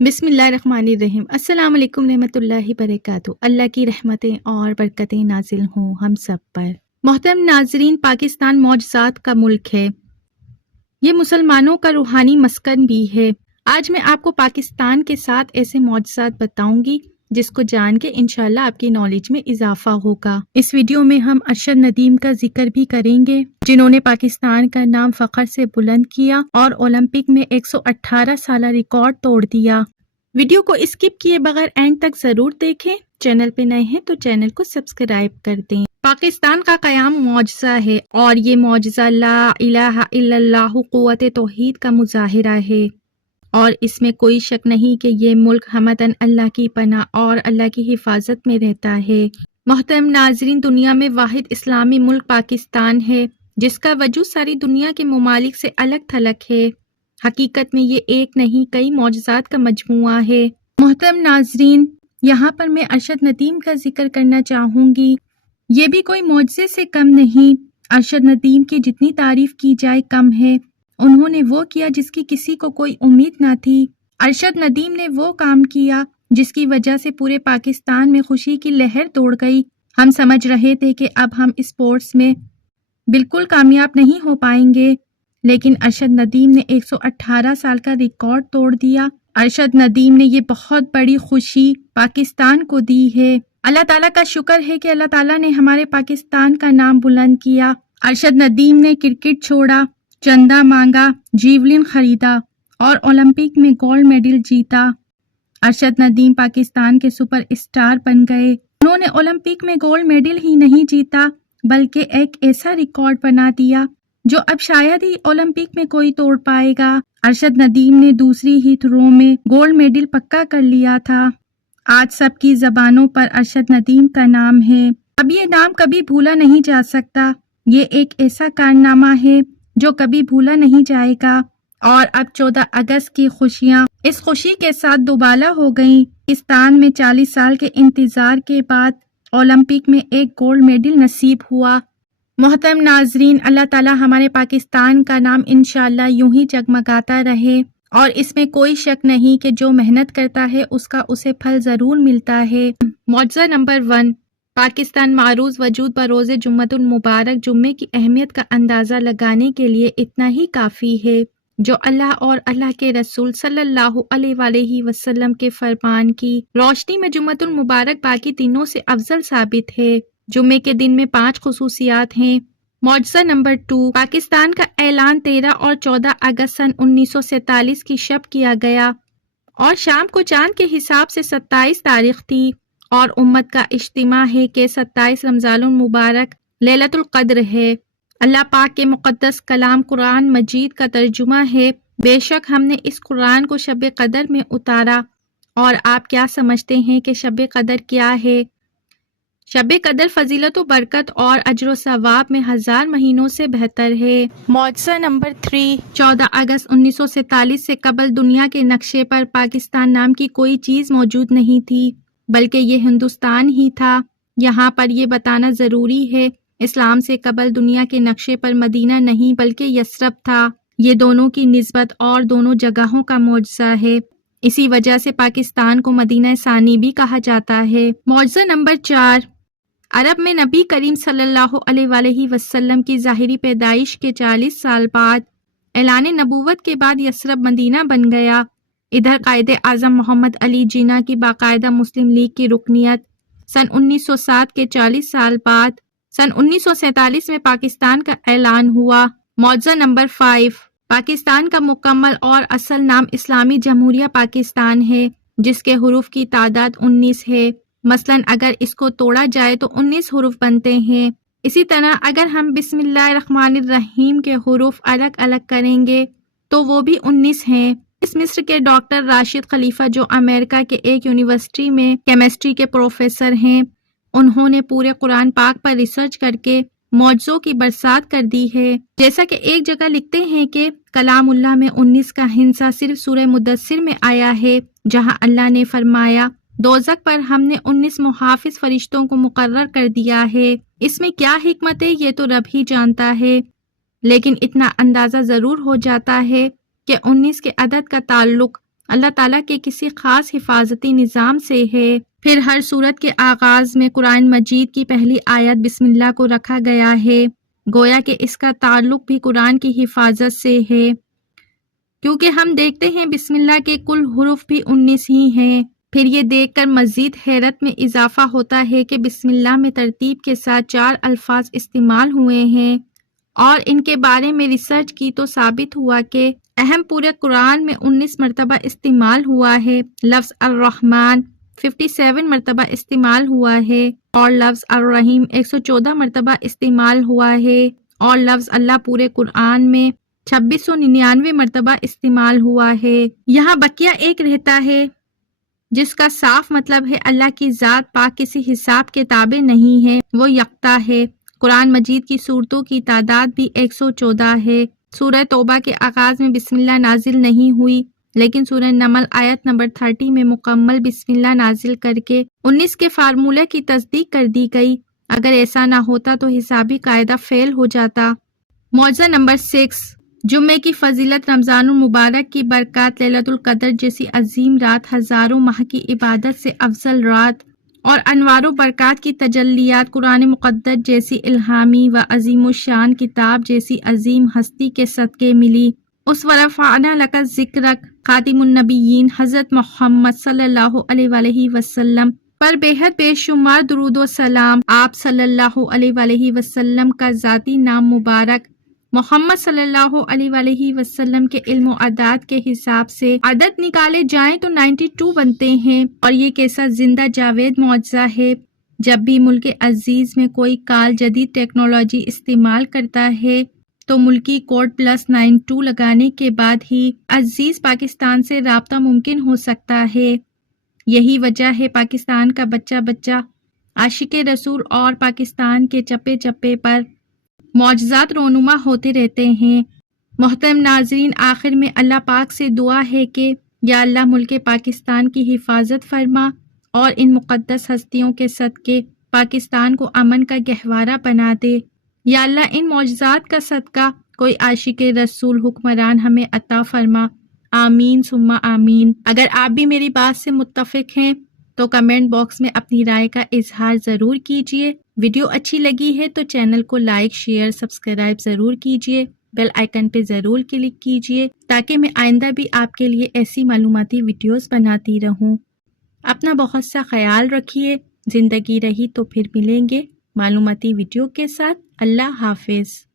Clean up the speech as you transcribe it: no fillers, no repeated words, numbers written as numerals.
بسم اللہ الرحمن الرحیم۔ السلام علیکم رحمۃ اللہ وبرکاتہ۔ اللہ کی رحمتیں اور برکتیں نازل ہوں ہم سب پر۔ محترم ناظرین، پاکستان معجزات کا ملک ہے، یہ مسلمانوں کا روحانی مسکن بھی ہے۔ آج میں آپ کو پاکستان کے 7 ایسے معجزات بتاؤں گی جس کو جان کے انشاءاللہ آپ کی نالج میں اضافہ ہوگا۔ اس ویڈیو میں ہم ارشد ندیم کا ذکر بھی کریں گے، جنہوں نے پاکستان کا نام فخر سے بلند کیا اور اولمپک میں 118 سالہ ریکارڈ توڑ دیا۔ ویڈیو کو اسکپ کیے بغیر اینڈ تک ضرور دیکھیں۔ چینل پہ نئے ہیں تو چینل کو سبسکرائب کر دیں۔ پاکستان کا قیام معجزہ ہے اور یہ معجزہ لا الہ الا اللہ قوت توحید کا مظاہرہ ہے، اور اس میں کوئی شک نہیں کہ یہ ملک ہمدن اللہ کی پناہ اور اللہ کی حفاظت میں رہتا ہے۔ محترم ناظرین، دنیا میں واحد اسلامی ملک پاکستان ہے جس کا وجود ساری دنیا کے ممالک سے الگ تھلگ ہے۔ حقیقت میں یہ ایک نہیں کئی معجزات کا مجموعہ ہے۔ محترم ناظرین، یہاں پر میں ارشد ندیم کا ذکر کرنا چاہوں گی۔ یہ بھی کوئی معجزے سے کم نہیں۔ ارشد ندیم کی جتنی تعریف کی جائے کم ہے۔ انہوں نے وہ کیا جس کی کسی کو کوئی امید نہ تھی۔ ارشد ندیم نے وہ کام کیا جس کی وجہ سے پورے پاکستان میں خوشی کی لہر دوڑ گئی۔ ہم سمجھ رہے تھے کہ اب ہم اسپورٹس میں بالکل کامیاب نہیں ہو پائیں گے، لیکن ارشد ندیم نے 118 سال کا ریکارڈ توڑ دیا۔ ارشد ندیم نے یہ بہت بڑی خوشی پاکستان کو دی ہے۔ اللہ تعالیٰ کا شکر ہے کہ اللہ تعالیٰ نے ہمارے پاکستان کا نام بلند کیا۔ ارشد ندیم نے کرکٹ چھوڑا، چندہ مانگا، جیولن خریدا اور اولمپک میں گولڈ میڈل جیتا۔ ارشد ندیم پاکستان کے سپر اسٹار بن گئے۔ انہوں نے اولمپک میں گولڈ میڈل ہی نہیں جیتا بلکہ ایک ایسا ریکارڈ بنا دیا جو اب شاید ہی اولمپک میں کوئی توڑ پائے گا۔ ارشد ندیم نے دوسری ہی تھرو میں گولڈ میڈل پکا کر لیا تھا۔ آج سب کی زبانوں پر ارشد ندیم کا نام ہے۔ اب یہ نام کبھی بھولا نہیں جا سکتا۔ یہ ایک ایسا کارنامہ ہے جو کبھی بھولا نہیں جائے گا۔ اور اب 14 اگست کی خوشیاں اس خوشی کے ساتھ دوبالا ہو گئیں۔ پاکستان میں 40 سال کے انتظار کے بعد اولمپک میں ایک گولڈ میڈل نصیب ہوا۔ محترم ناظرین، اللہ تعالی ہمارے پاکستان کا نام انشاءاللہ یوں ہی جگمگاتا رہے، اور اس میں کوئی شک نہیں کہ جو محنت کرتا ہے اس کا اسے پھل ضرور ملتا ہے۔ معجزہ نمبر 1، پاکستان معروض وجود بروز جمعۃ المبارک۔ جمعے کی اہمیت کا اندازہ لگانے کے لیے اتنا ہی کافی ہے جو اللہ اور اللہ کے رسول صلی اللہ علیہ وآلہ وسلم کے فرمان کی روشنی میں جمعۃ المبارک باقی دنوں سے افضل ثابت ہے۔ جمعے کے دن میں 5 خصوصیات ہیں۔ معجزہ نمبر 2، پاکستان کا اعلان 13 اور 14 اگست سن 1947 کی شب کیا گیا، اور شام کو چاند کے حساب سے 27 تاریخ تھی، اور امت کا اجتماع ہے کہ 27 رمضان المبارک لیلۃ القدر ہے۔ اللہ پاک کے مقدس کلام قرآن مجید کا ترجمہ ہے۔ بے شک ہم نے اس قرآن کو شب قدر میں اتارا۔ اور آپ کیا سمجھتے ہیں کہ شب قدر کیا ہے؟ شب قدر فضیلت و برکت اور اجر و ثواب میں 1000 مہینوں سے بہتر ہے۔ معجزہ نمبر 3، 14 اگست 1947 سے قبل دنیا کے نقشے پر پاکستان نام کی کوئی چیز موجود نہیں تھی، بلکہ یہ ہندوستان ہی تھا۔ یہاں پر یہ بتانا ضروری ہے، اسلام سے قبل دنیا کے نقشے پر مدینہ نہیں بلکہ یثرب تھا۔ یہ دونوں کی نسبت اور دونوں جگہوں کا معجزہ ہے، اسی وجہ سے پاکستان کو مدینہ ثانی بھی کہا جاتا ہے۔ معجزہ نمبر 4، عرب میں نبی کریم صلی اللہ علیہ وآلہ وسلم کی ظاہری پیدائش کے 40 سال بعد اعلان نبوت کے بعد یثرب مدینہ بن گیا۔ ادھر قائد اعظم محمد علی جناح کی باقاعدہ مسلم لیگ کی رکنیت سن 1907 کے 40 سال بعد سن 1947 میں پاکستان کا اعلان ہوا۔ معجزہ نمبر 5، پاکستان کا مکمل اور اصل نام اسلامی جمہوریہ پاکستان ہے، جس کے حروف کی تعداد 19 ہے۔ مثلاً اگر اس کو توڑا جائے تو 19 حروف بنتے ہیں۔ اسی طرح اگر ہم بسم اللہ الرحمن الرحیم کے حروف الگ الگ کریں گے تو وہ بھی 19 ہیں۔ اس مصر کے ڈاکٹر راشد خلیفہ، جو امریکہ کے ایک یونیورسٹی میں کیمسٹری کے پروفیسر ہیں، انہوں نے پورے قرآن پاک پر ریسرچ کر کے معجزوں کی برسات کر دی ہے۔ جیسا کہ ایک جگہ لکھتے ہیں کہ کلام اللہ میں 19 کا ہندسہ صرف سورہ مدثر میں آیا ہے، جہاں اللہ نے فرمایا دوزخ پر ہم نے 19 محافظ فرشتوں کو مقرر کر دیا ہے۔ اس میں کیا حکمت ہے یہ تو رب ہی جانتا ہے، لیکن اتنا اندازہ ضرور ہو جاتا ہے کہ 19 کے عدد کا تعلق اللہ تعالیٰ کے کسی خاص حفاظتی نظام سے ہے۔ پھر ہر سورت کے آغاز میں قرآن مجید کی پہلی آیت بسم اللہ کو رکھا گیا ہے، گویا کہ اس کا تعلق بھی قرآن کی حفاظت سے ہے، کیونکہ ہم دیکھتے ہیں بسم اللہ کے کل حروف بھی 19 ہی ہیں۔ پھر یہ دیکھ کر مزید حیرت میں اضافہ ہوتا ہے کہ بسم اللہ میں ترتیب کے ساتھ 4 الفاظ استعمال ہوئے ہیں، اور ان کے بارے میں ریسرچ کی تو ثابت ہوا کہ اہم پورے قرآن میں 19 مرتبہ استعمال ہوا ہے۔ لفظ الرحمن 57 مرتبہ استعمال ہوا ہے، اور لفظ الرحیم 114 مرتبہ استعمال ہوا ہے، اور لفظ اللہ پورے قرآن میں 2699 مرتبہ استعمال ہوا ہے۔ یہاں بقیہ ایک رہتا ہے جس کا صاف مطلب ہے اللہ کی ذات پاک کسی حساب کے تابع نہیں ہے، وہ یکتا ہے۔ قرآن مجید کی صورتوں کی تعداد بھی 114 ہے۔ سورہ توبہ کے آغاز میں بسم اللہ نازل نہیں ہوئی، لیکن سورہ نمل آیت نمبر 30 میں مکمل بسم اللہ نازل کر کے 19 کے فارمولے کی تصدیق کر دی گئی۔ اگر ایسا نہ ہوتا تو حسابی قاعدہ فیل ہو جاتا۔ معجزہ نمبر 6، جمعے کی فضیلت، رمضان المبارک کی برکات، لیلۃ القدر جیسی عظیم رات ہزاروں ماہ کی عبادت سے افضل رات، اور انوار و برکات کی تجلیات، قرآن مقدس جیسی الہامی و عظیم الشان کتاب جیسی عظیم ہستی کے صدقے ملی۔ اس ورفعنا لک ذکرک، خاتم النبیین حضرت محمد صلی اللہ علیہ وآلہ وسلم پر بے حد بے شمار درود و سلام۔ آپ صلی اللہ علیہ وآلہ وسلم کا ذاتی نام مبارک محمد صلی اللہ علیہ وآلہ وسلم کے علم و اعداد کے حساب سے عدد نکالے جائیں تو 92 بنتے ہیں، اور یہ کیسا زندہ جاوید معجزہ ہے۔ جب بھی ملک عزیز میں کوئی کال جدید ٹیکنالوجی استعمال کرتا ہے تو ملکی کوڈ +92 لگانے کے بعد ہی عزیز پاکستان سے رابطہ ممکن ہو سکتا ہے۔ یہی وجہ ہے پاکستان کا بچہ بچہ عاشق رسول اور پاکستان کے چپے چپے پر معجزات رونما ہوتے رہتے ہیں۔ محترم ناظرین، آخر میں اللہ پاک سے دعا ہے کہ یا اللہ ملک پاکستان کی حفاظت فرما، اور ان مقدس ہستیوں کے صدقے پاکستان کو امن کا گہوارہ بنا دے۔ یا اللہ ان معجزات کا صدقہ کوئی عاشق رسول حکمران ہمیں عطا فرما، آمین ثم آمین۔ اگر آپ بھی میری بات سے متفق ہیں تو کمنٹ باکس میں اپنی رائے کا اظہار ضرور کیجیے۔ ویڈیو اچھی لگی ہے تو چینل کو لائک، شیئر، سبسکرائب ضرور کیجیے۔ بیل آئیکن پہ ضرور کلک کیجیے تاکہ میں آئندہ بھی آپ کے لیے ایسی معلوماتی ویڈیوز بناتی رہوں۔ اپنا بہت سا خیال رکھیے۔ زندگی رہی تو پھر ملیں گے معلوماتی ویڈیو کے ساتھ۔ اللہ حافظ۔